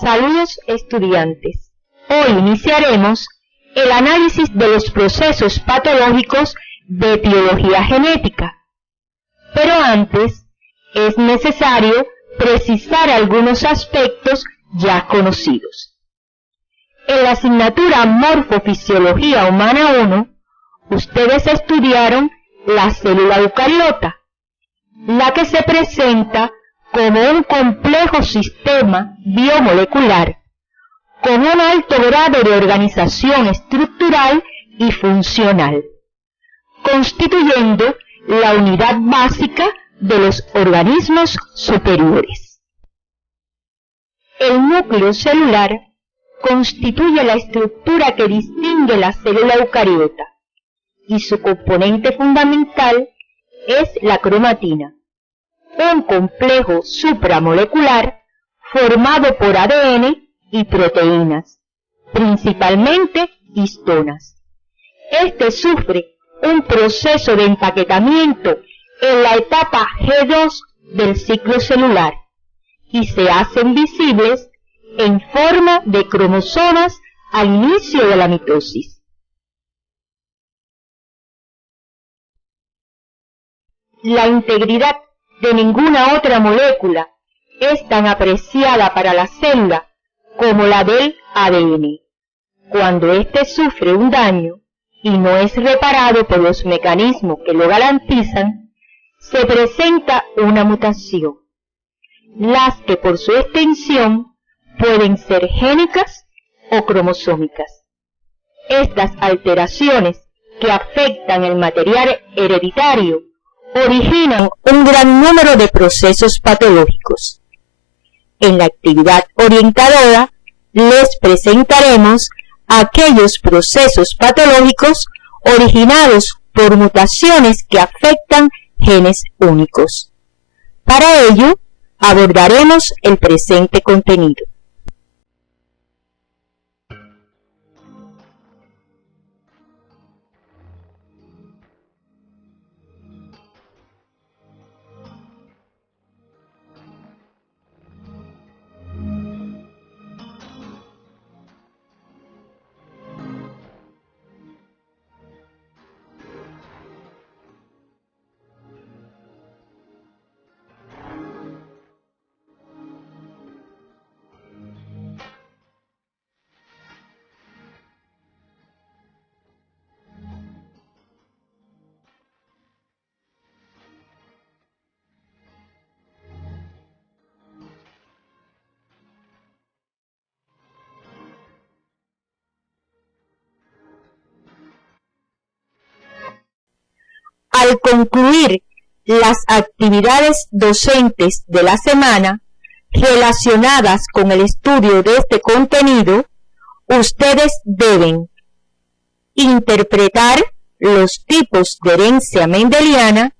Saludos estudiantes. Hoy iniciaremos el análisis de los procesos patológicos de etiología genética. Pero antes es necesario precisar algunos aspectos ya conocidos. En la asignatura Morfofisiología Humana 1, ustedes estudiaron la célula eucariota, la que se presenta como un complejo sistema biomolecular con un alto grado de organización estructural y funcional, constituyendo la unidad básica de los organismos superiores. El núcleo celular constituye la estructura que distingue la célula eucariota y su componente fundamental es la cromatina, un complejo supramolecular formado por ADN y proteínas, principalmente histonas. Este sufre un proceso de empaquetamiento en la etapa G2 del ciclo celular y se hacen visibles en forma de cromosomas al inicio de la mitosis. La integridad de ninguna otra molécula es tan apreciada para la célula como la del ADN. Cuando éste sufre un daño y no es reparado por los mecanismos que lo garantizan, se presenta una mutación, las que por su extensión pueden ser génicas o cromosómicas. Estas alteraciones que afectan el material hereditario originan un gran número de procesos patológicos. En la actividad orientadora les presentaremos aquellos procesos patológicos originados por mutaciones que afectan genes únicos. Para ello, abordaremos el presente contenido. Al concluir las actividades docentes de la semana relacionadas con el estudio de este contenido, ustedes deben interpretar los tipos de herencia mendeliana,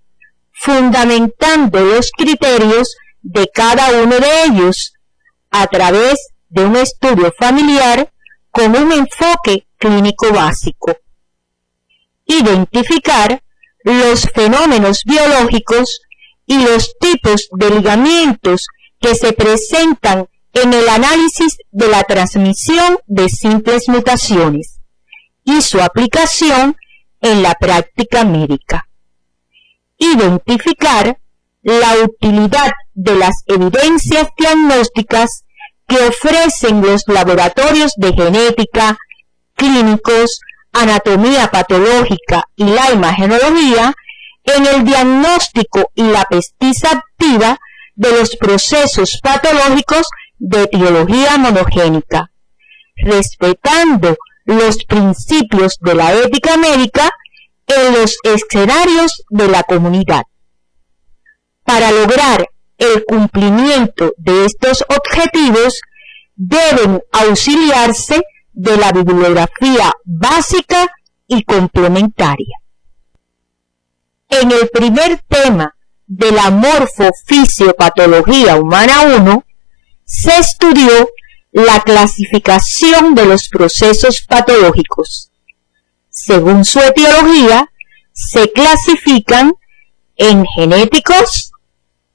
fundamentando los criterios de cada uno de ellos a través de un estudio familiar con un enfoque clínico básico. Identificar los fenómenos biológicos y los tipos de ligamientos que se presentan en el análisis de la transmisión de simples mutaciones y su aplicación en la práctica médica. Identificar la utilidad de las evidencias diagnósticas que ofrecen los laboratorios de genética, clínicos, anatomía patológica y la imagenología en el diagnóstico y la pesquisa activa de los procesos patológicos de etiología monogénica, respetando los principios de la ética médica en los escenarios de la comunidad. Para lograr el cumplimiento de estos objetivos, deben auxiliarse de la bibliografía básica y complementaria. En el primer tema de la morfofisiopatología humana 1, se estudió la clasificación de los procesos patológicos. Según su etiología, se clasifican en genéticos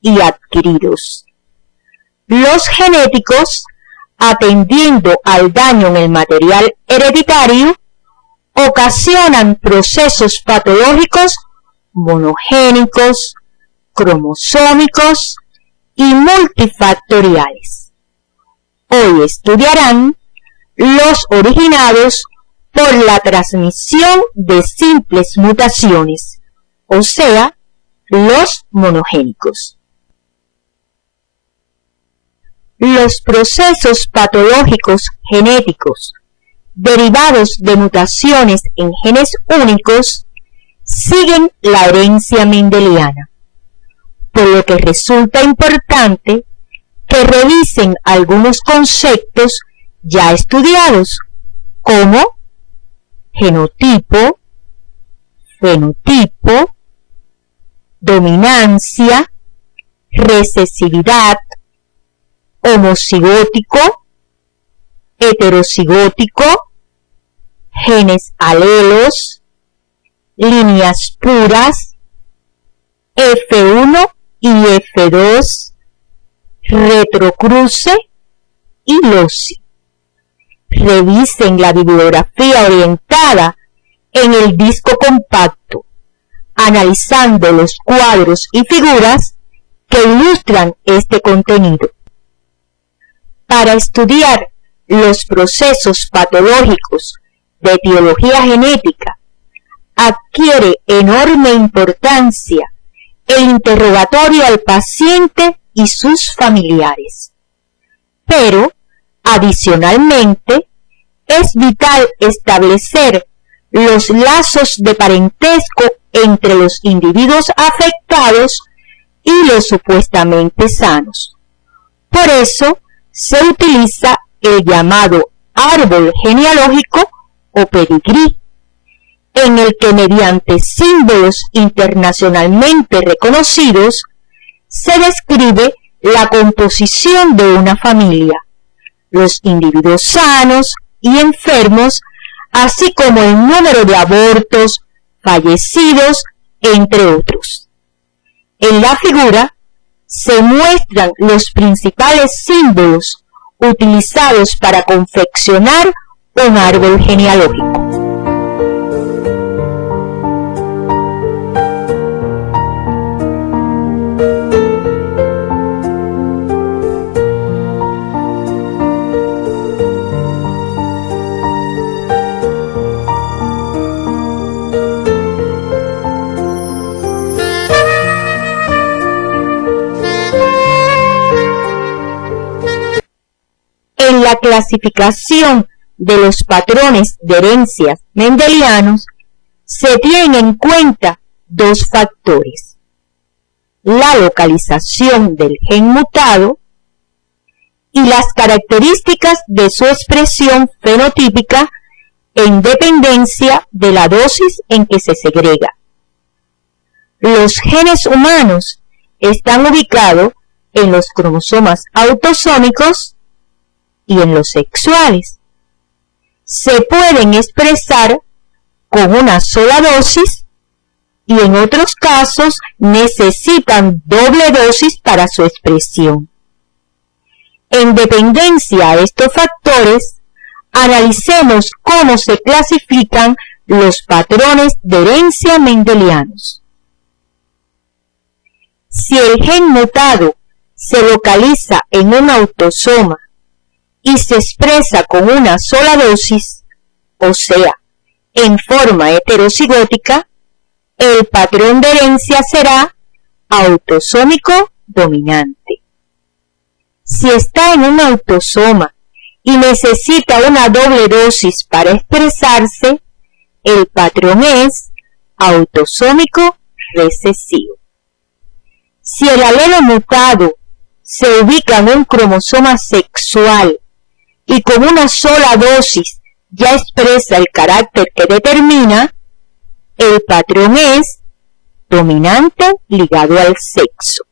y adquiridos. Los genéticos atendiendo al daño en el material hereditario, ocasionan procesos patológicos monogénicos, cromosómicos y multifactoriales. Hoy estudiarán los originados por la transmisión de simples mutaciones, o sea, los monogénicos. Los procesos patológicos genéticos derivados de mutaciones en genes únicos siguen la herencia mendeliana, por lo que resulta importante que revisen algunos conceptos ya estudiados, como genotipo, fenotipo, dominancia, recesividad, homocigótico, heterocigótico, genes alelos, líneas puras, F1 y F2, retrocruce y loci. Revisen la bibliografía orientada en el disco compacto, analizando los cuadros y figuras que ilustran este contenido. Para estudiar los procesos patológicos de etiología genética, adquiere enorme importancia el interrogatorio al paciente y sus familiares. Pero, adicionalmente, es vital establecer los lazos de parentesco entre los individuos afectados y los supuestamente sanos. Por eso, se utiliza el llamado árbol genealógico o pedigrí, en el que mediante símbolos internacionalmente reconocidos se describe la composición de una familia, los individuos sanos y enfermos, así como el número de abortos, fallecidos, entre otros. En la figura se muestran los principales símbolos utilizados para confeccionar un árbol genealógico. En la clasificación de los patrones de herencias mendelianos se tienen en cuenta dos factores: la localización del gen mutado y las características de su expresión fenotípica en dependencia de la dosis en que se segrega. Los genes humanos están ubicados en los cromosomas autosómicos y en los sexuales. Se pueden expresar con una sola dosis y en otros casos necesitan doble dosis para su expresión. En dependencia a estos factores, analicemos cómo se clasifican los patrones de herencia mendelianos. Si el gen mutado se localiza en un autosoma y se expresa con una sola dosis, o sea, en forma heterocigótica, el patrón de herencia será autosómico dominante. Si está en un autosoma y necesita una doble dosis para expresarse, el patrón es autosómico recesivo. Si el alelo mutado se ubica en un cromosoma sexual y con una sola dosis ya expresa el carácter que determina, el patrón es dominante ligado al sexo.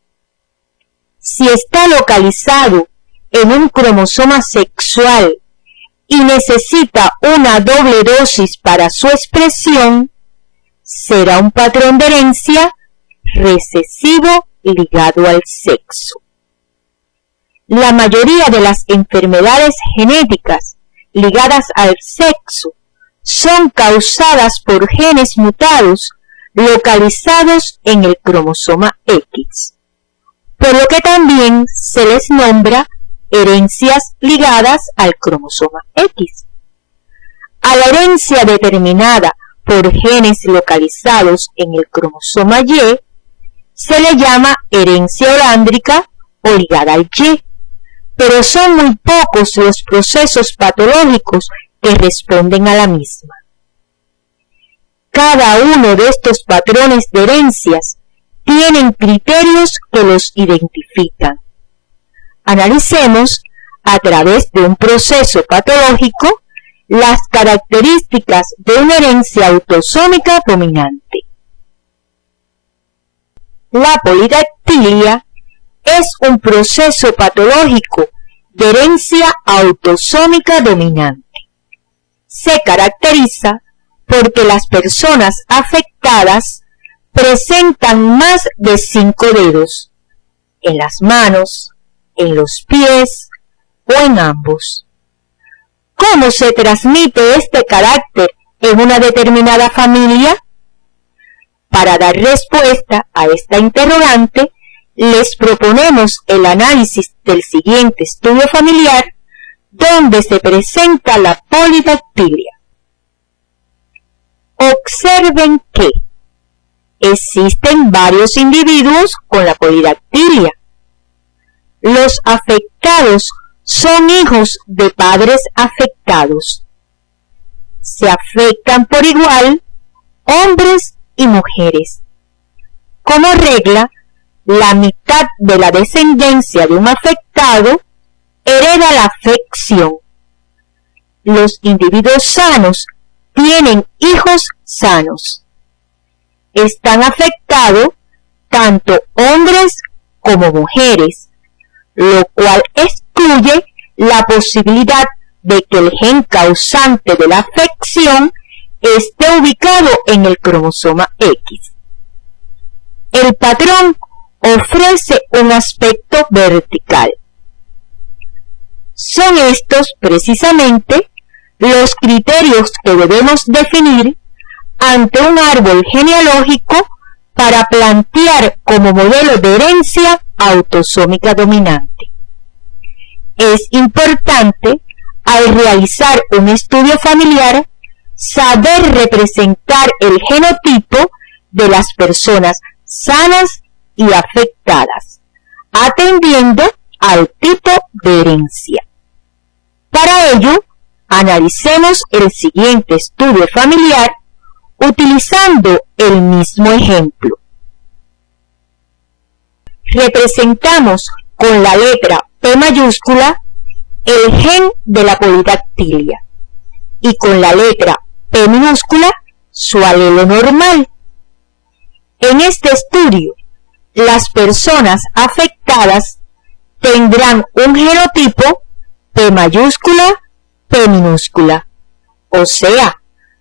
Si está localizado en un cromosoma sexual y necesita una doble dosis para su expresión, será un patrón de herencia recesivo ligado al sexo. la mayoría de las enfermedades genéticas ligadas al sexo son causadas por genes mutados localizados en el cromosoma X, por lo que también se les nombra herencias ligadas al cromosoma X. A la herencia determinada por genes localizados en el cromosoma Y se le llama herencia holándrica o ligada al Y, pero son muy pocos los procesos patológicos que responden a la misma. Cada uno de estos patrones de herencias tienen criterios que los identifican. Analicemos, a través de un proceso patológico, las características de una herencia autosómica dominante. La polidactilia es un proceso patológico de herencia autosómica dominante. Se caracteriza porque las personas afectadas presentan más de 5 dedos en las manos, en los pies o en ambos. ¿Cómo se transmite este carácter en una determinada familia? Para dar respuesta a esta interrogante, les proponemos el análisis del siguiente estudio familiar, donde se presenta la polidactilia. Observen que existen varios individuos con la polidactilia. Los afectados son hijos de padres afectados. Se afectan por igual hombres y mujeres. Como regla, la mitad de la descendencia de un afectado hereda la afección. Los individuos sanos tienen hijos sanos. Están afectados tanto hombres como mujeres, lo cual excluye la posibilidad de que el gen causante de la afección esté ubicado en el cromosoma X. El patrón ofrece un aspecto vertical. Son estos precisamente los criterios que debemos definir ante un árbol genealógico para plantear como modelo de herencia autosómica dominante. Es importante, al realizar un estudio familiar, saber representar el genotipo de las personas sanas y afectadas, atendiendo al tipo de herencia. Para ello, analicemos el siguiente estudio familiar utilizando el mismo ejemplo. Representamos con la letra P mayúscula el gen de la polidactilia y con la letra P minúscula su alelo normal. En este estudio, las personas afectadas tendrán un genotipo P mayúscula, P minúscula, o sea,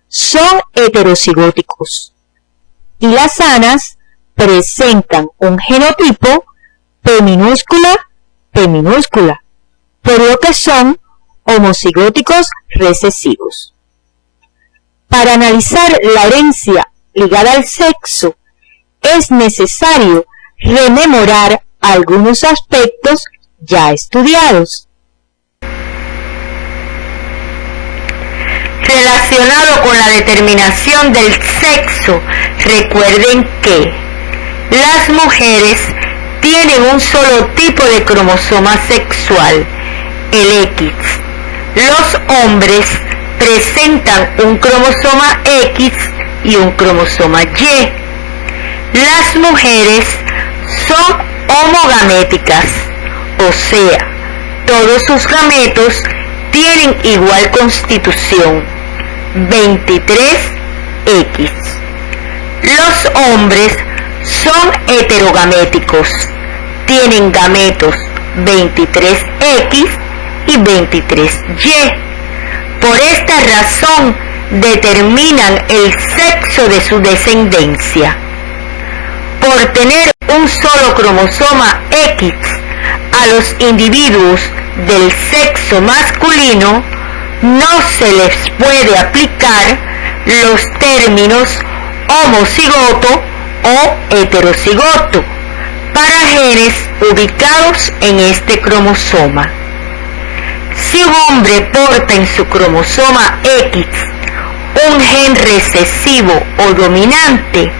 son heterocigóticos, y las sanas presentan un genotipo P minúscula, P minúscula, por lo que son homocigóticos recesivos. Para analizar la herencia ligada al sexo, es necesario rememorar algunos aspectos ya estudiados. Relacionado con la determinación del sexo, recuerden que las mujeres tienen un solo tipo de cromosoma sexual, el X. Los hombres presentan un cromosoma X y un cromosoma Y. Las mujeres son homogaméticas, o sea, todos sus gametos tienen igual constitución, 23X. Los hombres son heterogaméticos, tienen gametos 23X y 23Y. Por esta razón determinan el sexo de su descendencia. Por tener un solo cromosoma X, A los individuos del sexo masculino no se les puede aplicar los términos homocigoto o heterocigoto para genes ubicados en este cromosoma. Si un hombre porta en su cromosoma X un gen recesivo o dominante,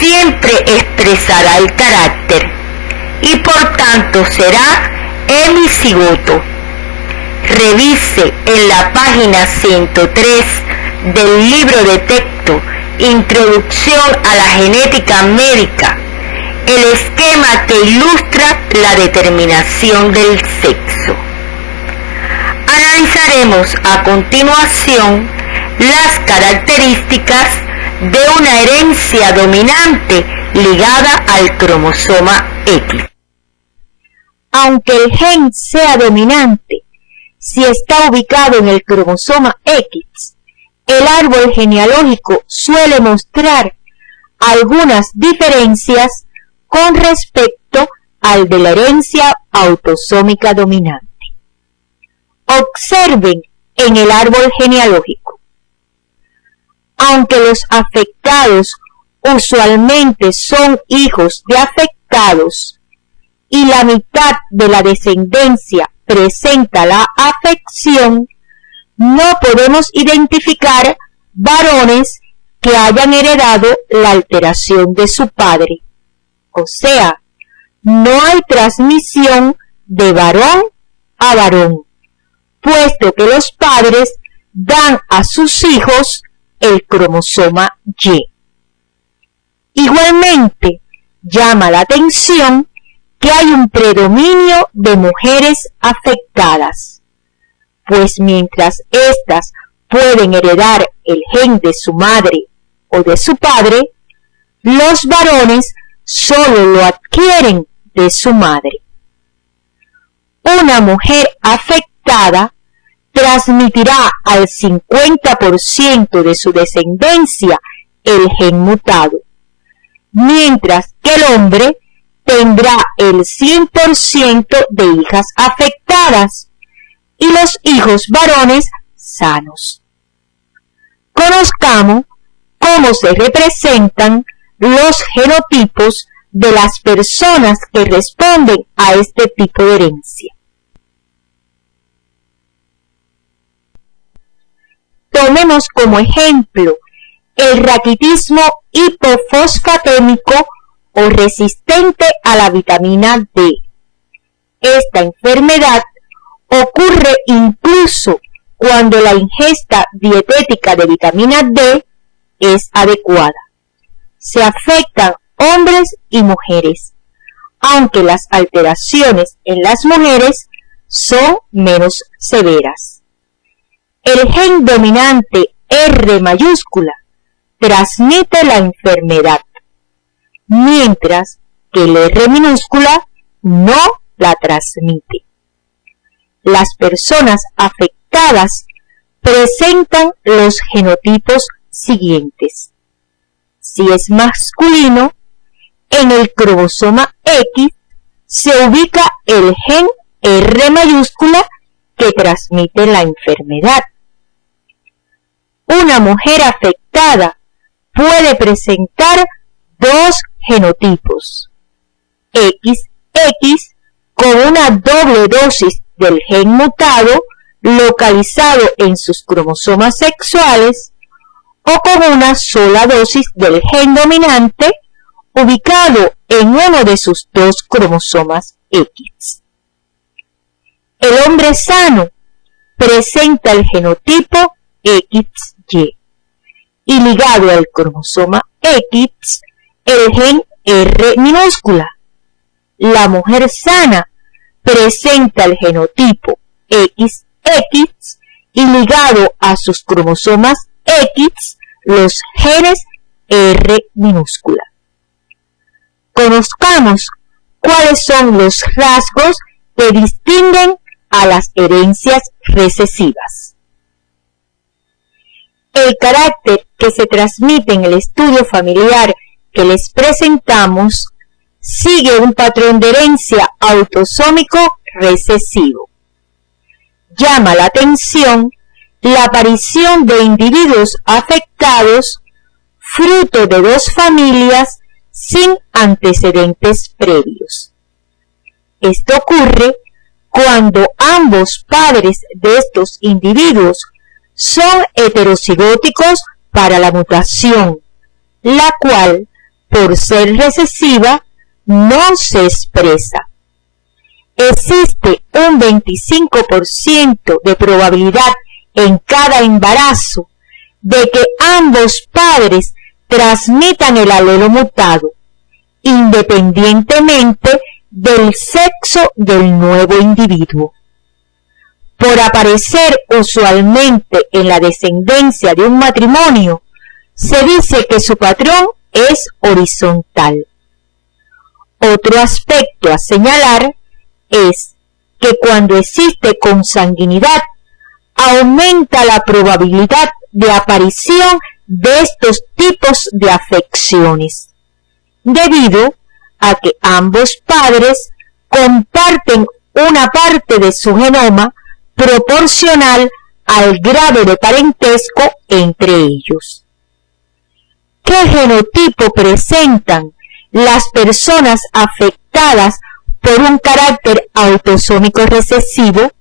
siempre expresará el carácter y por tanto será hemicigoto. Revise en la página 103 del libro de texto Introducción a la genética médica el esquema que ilustra la determinación del sexo. Analizaremos a continuación las características de una herencia dominante ligada al cromosoma X. Aunque el gen sea dominante, si está ubicado en el cromosoma X, el árbol genealógico suele mostrar algunas diferencias con respecto al de la herencia autosómica dominante. Observen en el árbol genealógico. Aunque los afectados usualmente son hijos de afectados y la mitad de la descendencia presenta la afección, no podemos identificar varones que hayan heredado la alteración de su padre. O sea, no hay transmisión de varón a varón, puesto que los padres dan a sus hijos el cromosoma Y. Igualmente, llama la atención que hay un predominio de mujeres afectadas, pues mientras éstas pueden heredar el gen de su madre o de su padre, los varones solo lo adquieren de su madre. Una mujer afectada transmitirá al 50% de su descendencia el gen mutado, mientras que el hombre tendrá el 100% de hijas afectadas y los hijos varones sanos. Conozcamos cómo se representan los genotipos de las personas que responden a este tipo de herencia. Tomemos como ejemplo el raquitismo hipofosfatémico o resistente a la vitamina D. Esta enfermedad ocurre incluso cuando la ingesta dietética de vitamina D es adecuada. Se afectan hombres y mujeres, aunque las alteraciones en las mujeres son menos severas. El gen dominante R mayúscula transmite la enfermedad, mientras que el R minúscula no la transmite. Las personas afectadas presentan los genotipos siguientes. Si es masculino, en el cromosoma X se ubica el gen R mayúscula que transmite la enfermedad. Una mujer afectada puede presentar dos genotipos, XX con una doble dosis del gen mutado localizado en sus cromosomas sexuales o con una sola dosis del gen dominante ubicado en uno de sus dos cromosomas X. El hombre sano presenta el genotipo XY y ligado al cromosoma X el gen R minúscula. La mujer sana presenta el genotipo XX y ligado a sus cromosomas X los genes R minúscula. Conozcamos cuáles son los rasgos que distinguen a las herencias recesivas. El carácter que se transmite en el estudio familiar que les presentamos sigue un patrón de herencia autosómico recesivo. Llama la atención la aparición de individuos afectados fruto de dos familias sin antecedentes previos. Esto ocurre cuando ambos padres de estos individuos son heterocigóticos para la mutación, la cual, por ser recesiva, no se expresa. Existe un 25% de probabilidad en cada embarazo de que ambos padres transmitan el alelo mutado, independientemente del sexo del nuevo individuo. Por aparecer usualmente en la descendencia de un matrimonio, se dice que su patrón es horizontal. Otro aspecto a señalar es que cuando existe consanguinidad, aumenta la probabilidad de aparición de estos tipos de afecciones, debido a que ambos padres comparten una parte de su genoma proporcional al grado de parentesco entre ellos. ¿Qué genotipo presentan las personas afectadas por un carácter autosómico recesivo?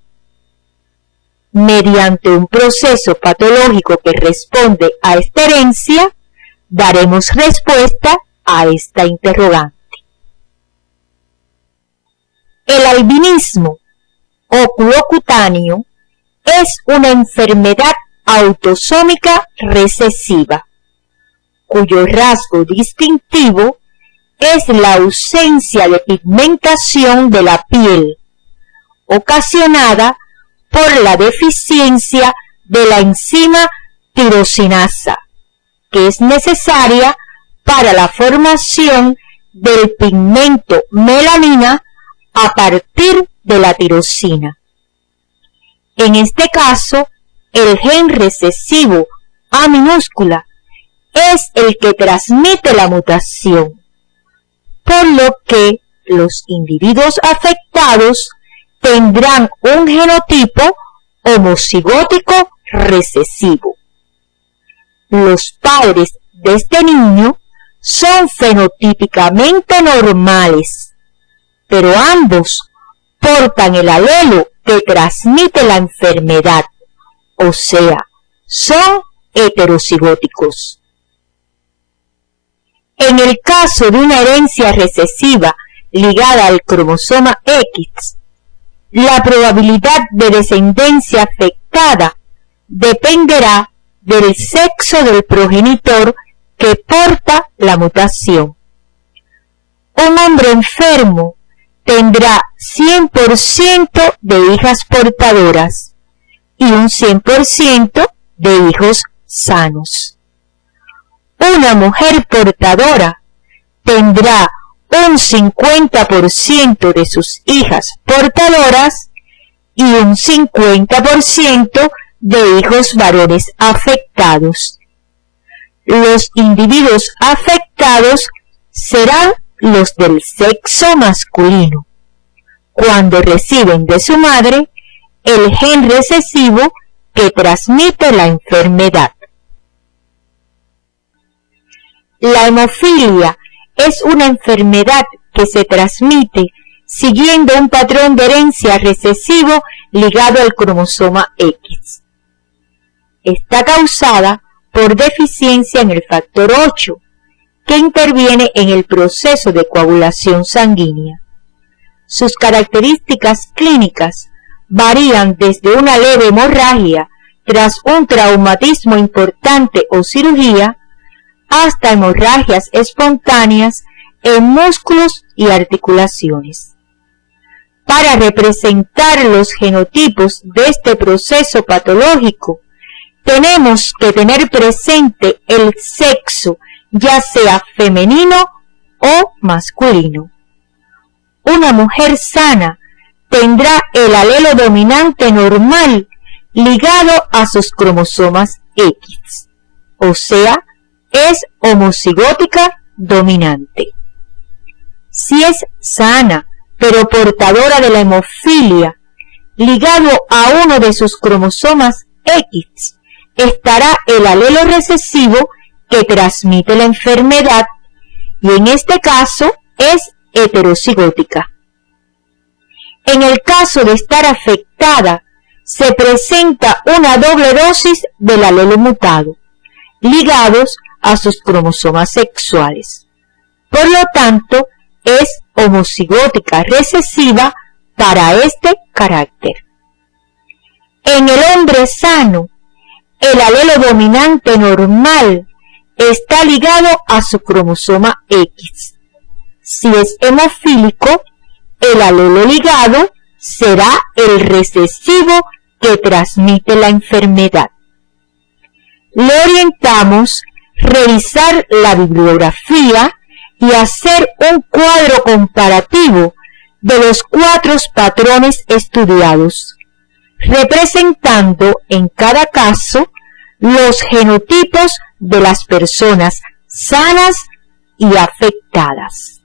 Mediante un proceso patológico que responde a esta herencia, daremos respuesta a esta interrogante. El albinismo oculocutáneo es una enfermedad autosómica recesiva, cuyo rasgo distintivo es la ausencia de pigmentación de la piel, ocasionada por la deficiencia de la enzima tirosinasa, que es necesaria para la formación del pigmento melanina a partir de la tirosina. En este caso, el gen recesivo A minúscula es el que transmite la mutación, por lo que los individuos afectados tendrán un genotipo homocigótico recesivo. Los padres de este niño son fenotípicamente normales, pero ambos portan el alelo que transmite la enfermedad, o sea, son heterocigóticos. En el caso de una herencia recesiva ligada al cromosoma X, la probabilidad de descendencia afectada dependerá del sexo del progenitor que porta la mutación. Un hombre enfermo tendrá 100% de hijas portadoras y un 100% de hijos sanos. Una mujer portadora tendrá un 50% de sus hijas portadoras y un 50% de hijos varones afectados. Los individuos afectados serán los del sexo masculino, cuando reciben de su madre el gen recesivo que transmite la enfermedad. La hemofilia es una enfermedad que se transmite siguiendo un patrón de herencia recesivo ligado al cromosoma X. Está causada por deficiencia en el factor 8, que interviene en el proceso de coagulación sanguínea. Sus características clínicas varían desde una leve hemorragia tras un traumatismo importante o cirugía, hasta hemorragias espontáneas en músculos y articulaciones. Para representar los genotipos de este proceso patológico, tenemos que tener presente el sexo, ya sea femenino o masculino. Una mujer sana tendrá el alelo dominante normal ligado a sus cromosomas X, o sea, es homocigótica dominante. si es sana, pero portadora de la hemofilia, ligado a uno de sus cromosomas X, estará el alelo recesivo que transmite la enfermedad, y en este caso es heterocigótica. En el caso de estar afectada, se presenta una doble dosis del alelo mutado, ligados a sus cromosomas sexuales. Por lo tanto, es homocigótica recesiva para este carácter. En el hombre sano, el alelo dominante normal está ligado a su cromosoma X. Si es hemofílico, el alelo ligado será el recesivo que transmite la enfermedad. Le orientamos revisar la bibliografía y hacer un cuadro comparativo de los 4 patrones estudiados, representando en cada caso los genotipos de las personas sanas y afectadas.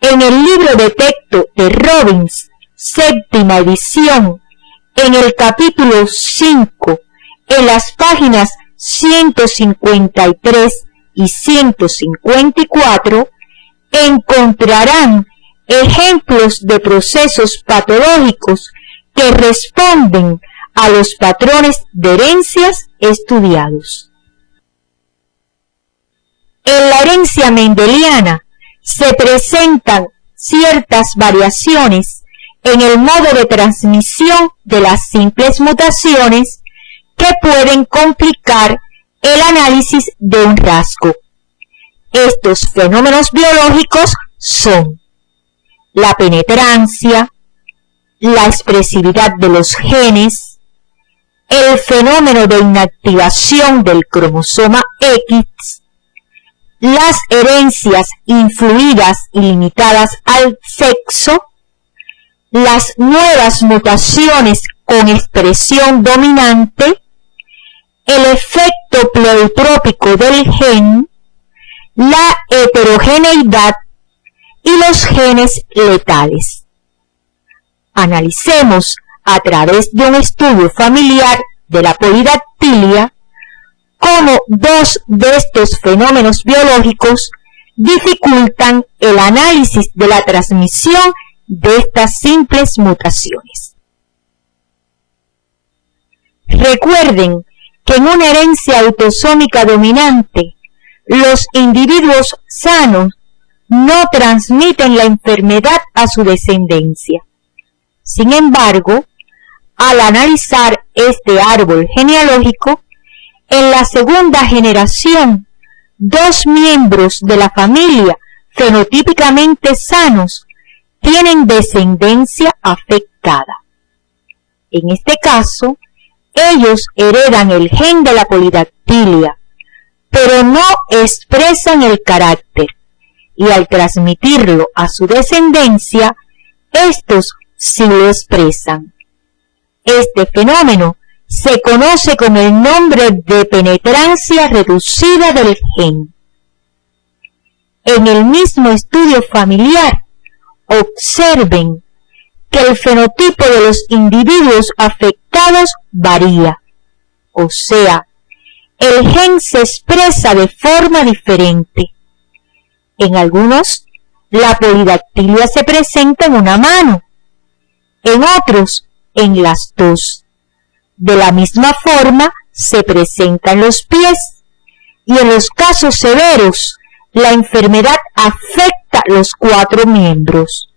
En el libro de texto de Robbins, 7ª edición, en el capítulo 5, en las páginas 153 y 154, encontrarán ejemplos de procesos patológicos que responden a los patrones de herencias estudiados. En la herencia mendeliana se presentan ciertas variaciones en el modo de transmisión de las simples mutaciones que pueden complicar el análisis de un rasgo. Estos fenómenos biológicos son la penetrancia, la expresividad de los genes, el fenómeno de inactivación del cromosoma X, las herencias influidas y limitadas al sexo, las nuevas mutaciones con expresión dominante, el efecto pleotrópico del gen, la heterogeneidad y los genes letales. Analicemos a través de un estudio familiar de la polidactilia cómo 2 de estos fenómenos biológicos dificultan el análisis de la transmisión de estas simples mutaciones. Recuerden que en una herencia autosómica dominante, los individuos sanos no transmiten la enfermedad a su descendencia. Sin embargo, al analizar este árbol genealógico, en la segunda generación, 2 miembros de la familia fenotípicamente sanos tienen descendencia afectada. En este caso, ellos heredan el gen de la polidactilia, pero no expresan el carácter, y al transmitirlo a su descendencia, estos sí lo expresan. Este fenómeno se conoce con el nombre de penetrancia reducida del gen. En el mismo estudio familiar, observen que el fenotipo de los individuos afectados varía, o sea, el gen se expresa de forma diferente. En algunos, la polidactilia se presenta en una mano, en otros, en las 2. De la misma forma, se presentan los pies, y en los casos severos, la enfermedad afecta los 4 miembros.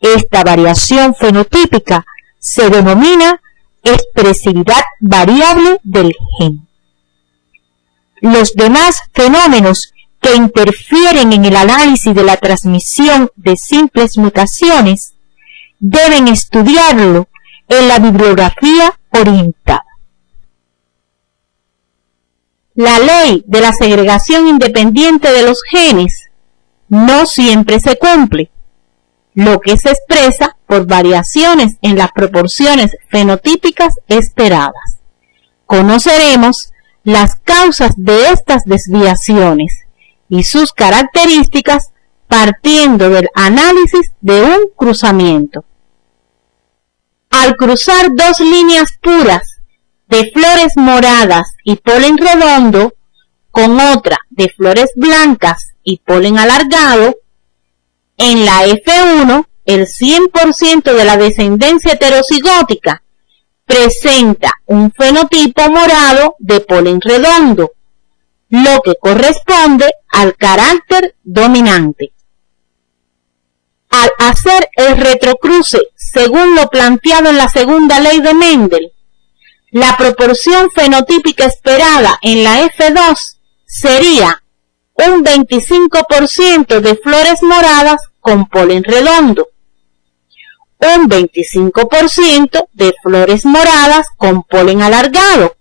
Esta variación fenotípica se denomina expresividad variable del gen. Los demás fenómenos que interfieren en el análisis de la transmisión de simples mutaciones deben estudiarlo en la bibliografía orientada. La ley de la segregación independiente de los genes no siempre se cumple, lo que se expresa por variaciones en las proporciones fenotípicas esperadas. Conoceremos las causas de estas desviaciones y sus características partiendo del análisis de un cruzamiento. Al cruzar dos líneas puras de flores moradas y polen redondo con otra de flores blancas y polen alargado, en la F1 el 100% de la descendencia heterocigótica presenta un fenotipo morado de polen redondo, lo que corresponde al carácter dominante. Al hacer el retrocruce según lo planteado en la segunda ley de Mendel, la proporción fenotípica esperada en la F2 sería un 25% de flores moradas con polen redondo, un 25% de flores moradas con polen alargado,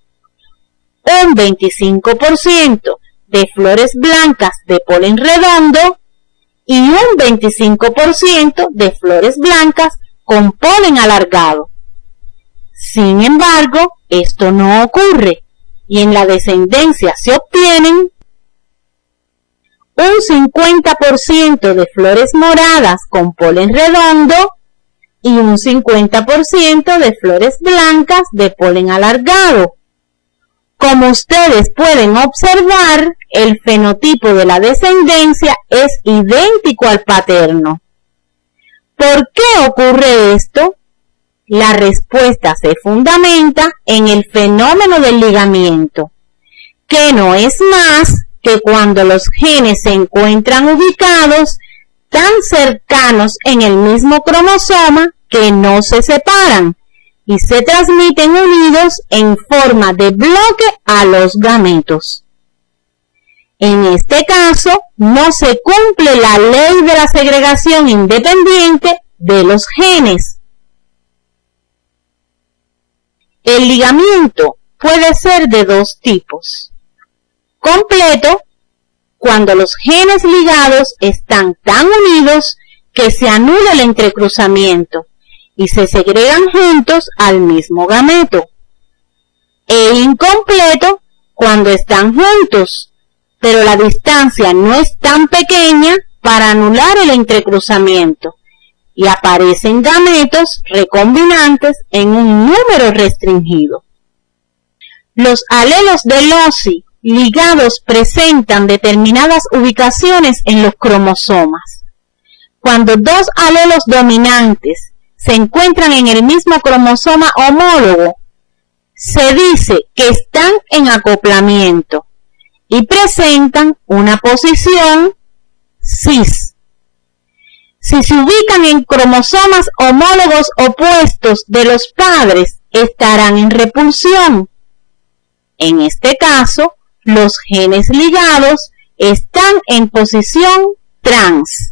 un 25% de flores blancas de polen redondo y un 25% de flores blancas con polen alargado. Sin embargo, esto no ocurre y en la descendencia se obtienen un 50% de flores moradas con polen redondo y un 50% de flores blancas de polen alargado. Como ustedes pueden observar, el fenotipo de la descendencia es idéntico al paterno. ¿Por qué ocurre esto? La respuesta se fundamenta en el fenómeno del ligamiento, que no es más que cuando los genes se encuentran ubicados tan cercanos en el mismo cromosoma que no se separan y se transmiten unidos en forma de bloque a los gametos. En este caso, no se cumple la ley de la segregación independiente de los genes. El ligamiento puede ser de dos tipos. Completo, cuando los genes ligados están tan unidos que se anula el entrecruzamiento y se segregan juntos al mismo gameto. E incompleto, cuando están juntos, pero la distancia no es tan pequeña para anular el entrecruzamiento y aparecen gametos recombinantes en un número restringido. Los alelos de loci ligados presentan determinadas ubicaciones en los cromosomas. Cuando dos alelos dominantes se encuentran en el mismo cromosoma homólogo, se dice que están en acoplamiento y presentan una posición cis. Si se ubican en cromosomas homólogos opuestos de los padres, estarán en repulsión. En este caso, los genes ligados están en posición trans.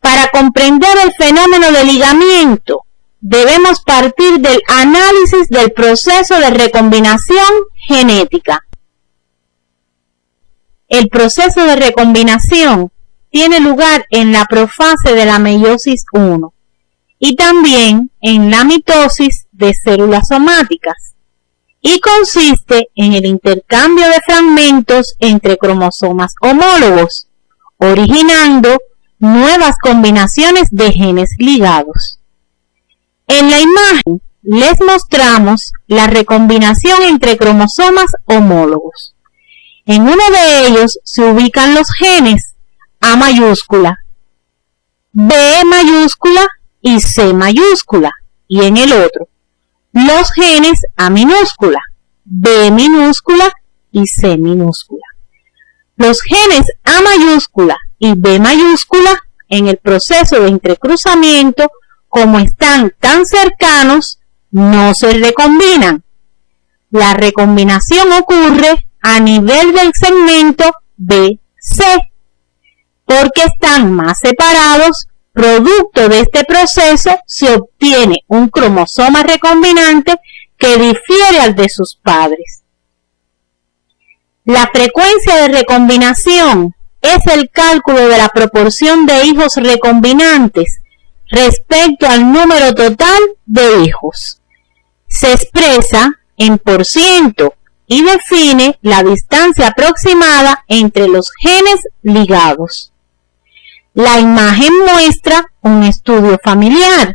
Para comprender el fenómeno de ligamiento, debemos partir del análisis del proceso de recombinación genética. El proceso de recombinación tiene lugar en la profase de la meiosis 1 y también en la mitosis de células somáticas y consiste en el intercambio de fragmentos entre cromosomas homólogos, originando nuevas combinaciones de genes ligados. En la imagen les mostramos la recombinación entre cromosomas homólogos. En uno de ellos se ubican los genes A mayúscula, B mayúscula y C mayúscula, y en el otro los genes A minúscula, B minúscula y C minúscula. Los genes A mayúscula y B mayúscula en el proceso de entrecruzamiento, como están tan cercanos, no se recombinan. La recombinación ocurre a nivel del segmento BC, porque están más separados. Producto de este proceso se obtiene un cromosoma recombinante que difiere al de sus padres. La frecuencia de recombinación es el cálculo de la proporción de hijos recombinantes respecto al número total de hijos. Se expresa en % y define la distancia aproximada entre los genes ligados. La imagen muestra un estudio familiar,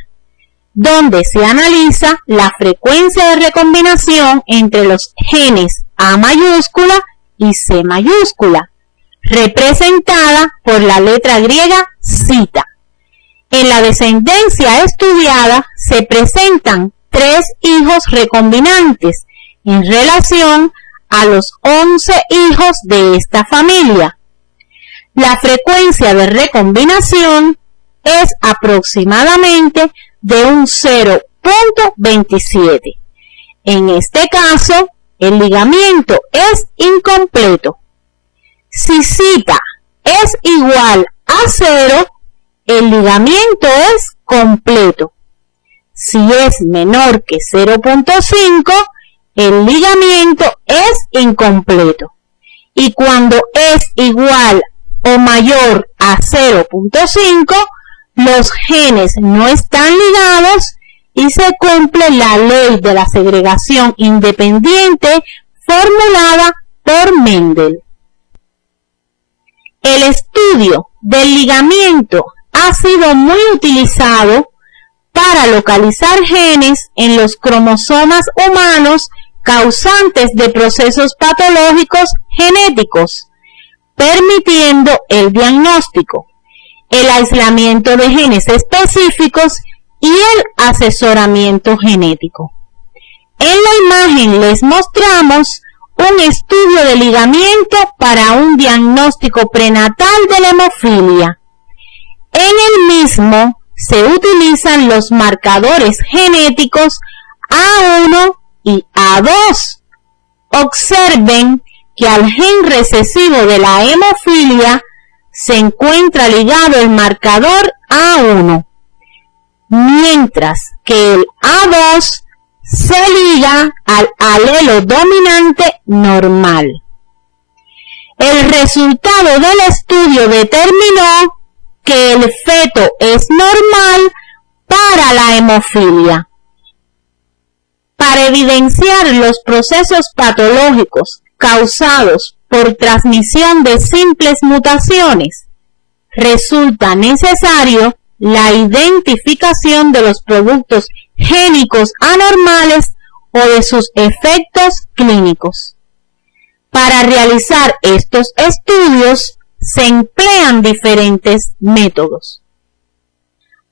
donde se analiza la frecuencia de recombinación entre los genes A mayúscula y C mayúscula, representada por la letra griega zeta. En la descendencia estudiada se presentan 3 hijos recombinantes en relación a los 11 hijos de esta familia. La frecuencia de recombinación es aproximadamente de un 0.27. En este caso, el ligamiento es incompleto. Si zeta es igual a 0, el ligamiento es completo. Si es menor que 0.5, el ligamiento es incompleto. Y cuando es igual o mayor a 0.5, los genes no están ligados y se cumple la ley de la segregación independiente formulada por Mendel. El estudio del ligamiento ha sido muy utilizado para localizar genes en los cromosomas humanos causantes de procesos patológicos genéticos, permitiendo el diagnóstico, el aislamiento de genes específicos y el asesoramiento genético. En la imagen les mostramos un estudio de ligamiento para un diagnóstico prenatal de la hemofilia. En el mismo se utilizan los marcadores genéticos A1 y A2. Observen que al gen recesivo de la hemofilia se encuentra ligado el marcador A1, mientras que el A2 se liga al alelo dominante normal. El resultado del estudio determinó que el feto es normal para la hemofilia. Para evidenciar los procesos patológicos causados por transmisión de simples mutaciones, resulta necesario la identificación de los productos génicos anormales o de sus efectos clínicos. Para realizar estos estudios se emplean diferentes métodos.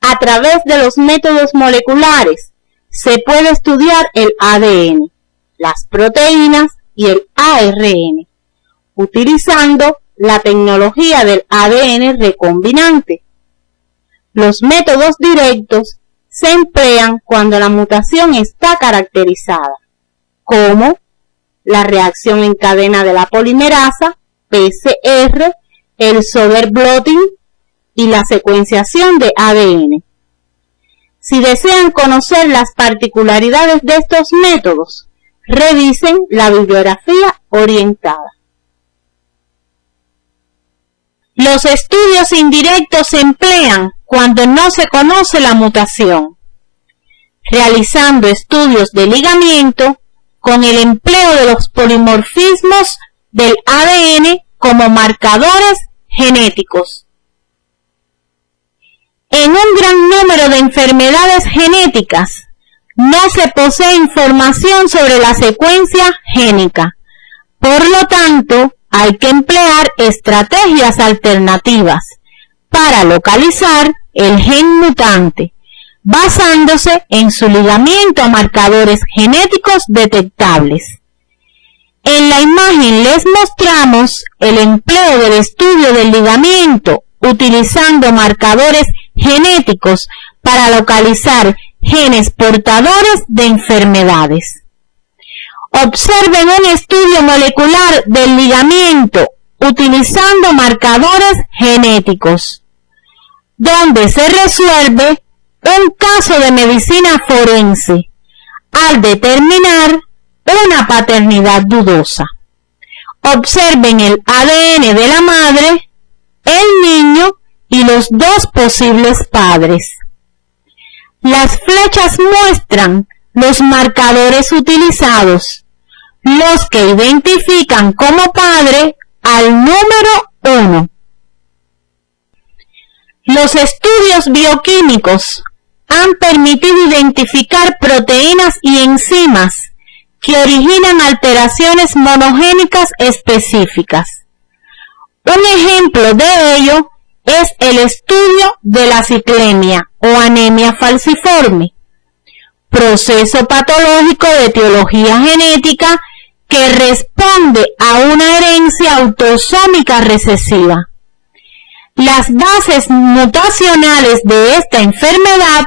A través de los métodos moleculares se puede estudiar el ADN, las proteínas y el ARN, utilizando la tecnología del ADN recombinante. Los métodos directos se emplean cuando la mutación está caracterizada, como la reacción en cadena de la polimerasa, PCR, el Soder blotting y la secuenciación de ADN. Si desean conocer las particularidades de estos métodos, revisen la bibliografía orientada. Los estudios indirectos se emplean cuando no se conoce la mutación, realizando estudios de ligamiento con el empleo de los polimorfismos del ADN como marcadores genéticos. En un gran número de enfermedades genéticas no se posee información sobre la secuencia génica. Por lo tanto, hay que emplear estrategias alternativas para localizar el gen mutante, basándose en su ligamiento a marcadores genéticos detectables. En la imagen les mostramos el empleo del estudio del ligamiento utilizando marcadores genéticos para localizar genes portadores de enfermedades. Observen un estudio molecular del ligamiento utilizando marcadores genéticos, donde se resuelve un caso de medicina forense al determinar una paternidad dudosa. Observen el ADN de la madre, el niño y los dos posibles padres. Las flechas muestran los marcadores utilizados, los que identifican como padre al número 1. Los estudios bioquímicos han permitido identificar proteínas y enzimas que originan alteraciones monogénicas específicas. Un ejemplo de ello es el estudio de la ciclemia o anemia falciforme, proceso patológico de etiología genética que responde a una herencia autosómica recesiva. Las bases mutacionales de esta enfermedad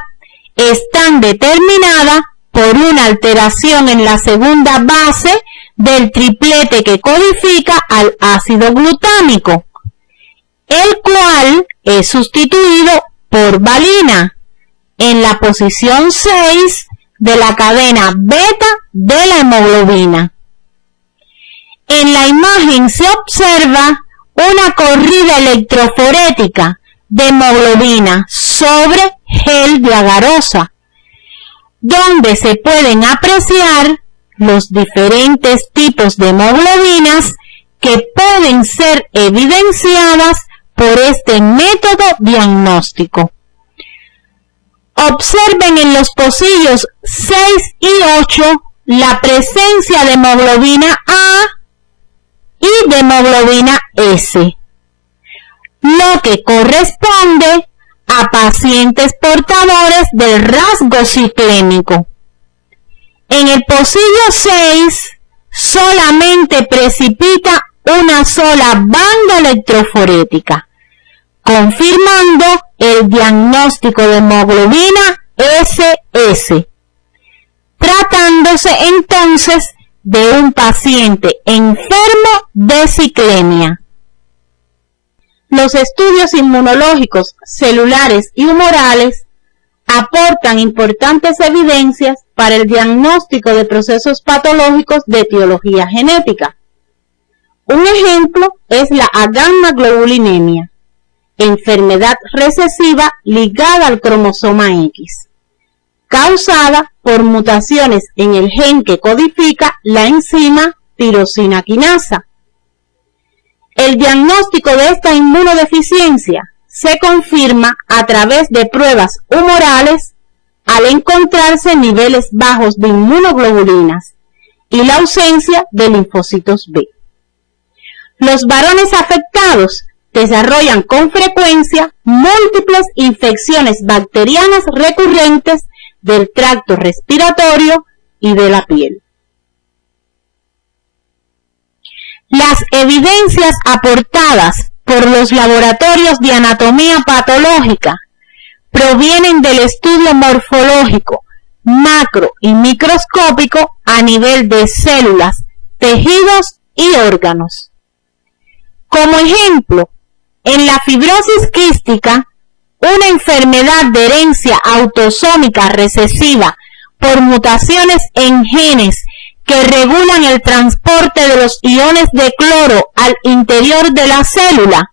están determinadas por una alteración en la segunda base del triplete que codifica al ácido glutámico, el cual es sustituido por valina en la posición 6 de la cadena beta de la hemoglobina. En la imagen se observa una corrida electroforética de hemoglobina sobre gel de agarosa, donde se pueden apreciar los diferentes tipos de hemoglobinas que pueden ser evidenciadas por este método diagnóstico. Observen en los pocillos 6 y 8 la presencia de hemoglobina A y de hemoglobina S, lo que corresponde a pacientes portadores del rasgo ciclémico. En el pocillo 6 solamente precipita una sola banda electroforética, confirmando el diagnóstico de hemoglobina SS, tratándose entonces de un paciente enfermo de ciclemia. Los estudios inmunológicos, celulares y humorales aportan importantes evidencias para el diagnóstico de procesos patológicos de etiología genética. Un ejemplo es la agamma-globulinemia, enfermedad recesiva ligada al cromosoma X, causada por mutaciones en el gen que codifica la enzima tirosina quinasa. El diagnóstico de esta inmunodeficiencia se confirma a través de pruebas humorales al encontrarse niveles bajos de inmunoglobulinas y la ausencia de linfocitos B. Los varones afectados desarrollan con frecuencia múltiples infecciones bacterianas recurrentes del tracto respiratorio y de la piel. Las evidencias aportadas por los laboratorios de anatomía patológica provienen del estudio morfológico, macro y microscópico a nivel de células, tejidos y órganos. Como ejemplo, en la fibrosis quística, una enfermedad de herencia autosómica recesiva por mutaciones en genes que regulan el transporte de los iones de cloro al interior de la célula,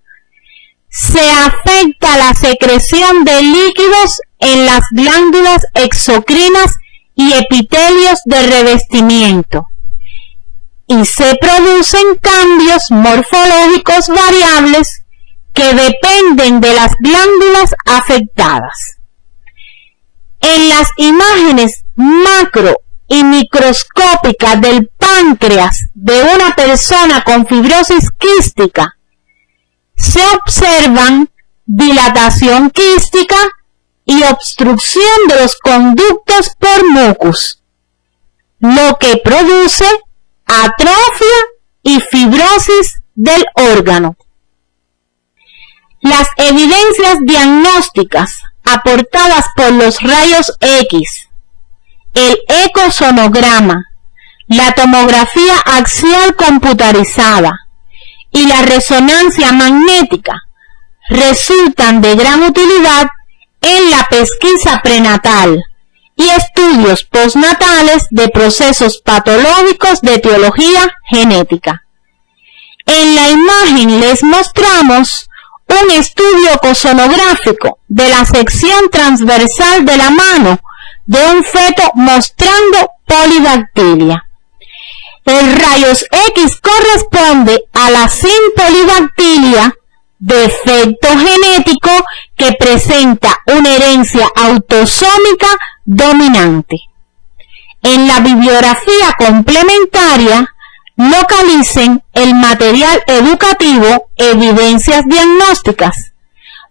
se afecta la secreción de líquidos en las glándulas exocrinas y epitelios de revestimiento, y se producen cambios morfológicos variables que dependen de las glándulas afectadas. En las imágenes macro y microscópica del páncreas de una persona con fibrosis quística, se observan dilatación quística y obstrucción de los conductos por mucus, lo que produce atrofia y fibrosis del órgano. Las evidencias diagnósticas aportadas por los rayos X, el ecosonograma, la tomografía axial computarizada y la resonancia magnética resultan de gran utilidad en la pesquisa prenatal y estudios postnatales de procesos patológicos de etiología genética. En la imagen les mostramos un estudio ecosonográfico de la sección transversal de la mano de un feto mostrando polidactilia. El rayos X corresponde a la sin polidactilia defecto genético que presenta una herencia autosómica dominante. En la bibliografía complementaria, localicen el material educativo Evidencias Diagnósticas,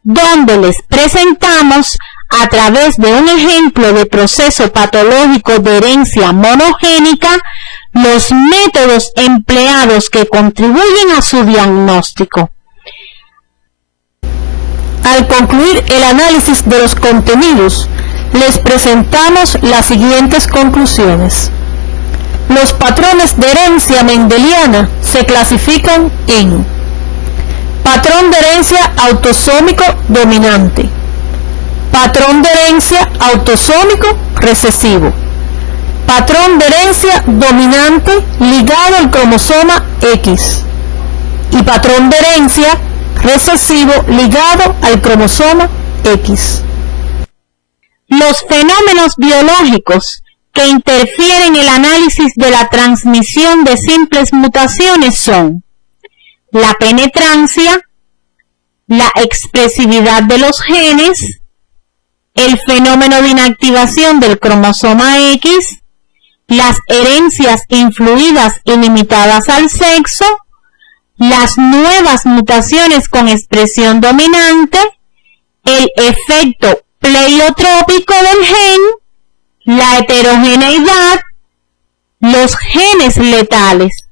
donde les presentamos a través de un ejemplo de proceso patológico de herencia monogénica los métodos empleados que contribuyen a su diagnóstico. Al concluir el análisis de los contenidos, les presentamos las siguientes conclusiones. Los patrones de herencia mendeliana se clasifican en patrón de herencia autosómico dominante, patrón de herencia autosómico recesivo, patrón de herencia dominante ligado al cromosoma X y patrón de herencia recesivo ligado al cromosoma X. Los fenómenos biológicos que interfieren en el análisis de la transmisión de simples mutaciones son la penetrancia, la expresividad de los genes, el fenómeno de inactivación del cromosoma X, las herencias influidas y limitadas al sexo, las nuevas mutaciones con expresión dominante, el efecto pleiotrópico del gen, la heterogeneidad, los genes letales.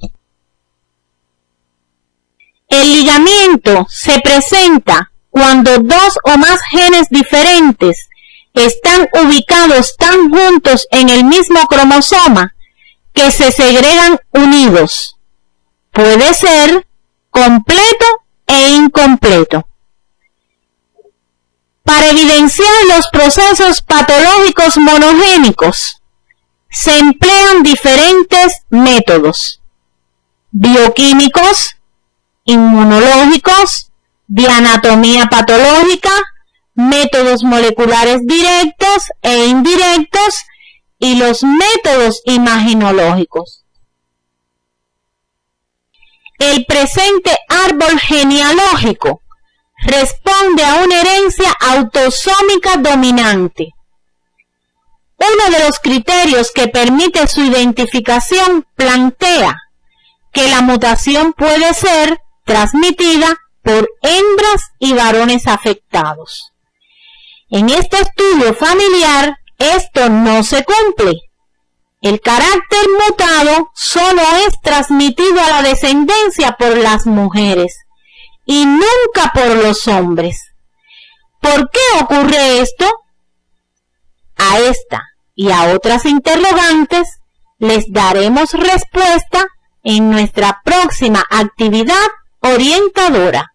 El ligamiento se presenta cuando dos o más genes diferentes están ubicados tan juntos en el mismo cromosoma que se segregan unidos. Puede ser completo e incompleto. Para evidenciar los procesos patológicos monogénicos, se emplean diferentes métodos: bioquímicos, inmunológicos, de anatomía patológica, métodos moleculares directos e indirectos y los métodos imaginológicos. El presente árbol genealógico responde a una herencia autosómica dominante. Uno de los criterios que permite su identificación plantea que la mutación puede ser transmitida por hembras y varones afectados. En este estudio familiar, esto no se cumple. El carácter mutado solo es transmitido a la descendencia por las mujeres y nunca por los hombres. ¿Por qué ocurre esto? A esta y a otras interrogantes les daremos respuesta en nuestra próxima actividad orientadora.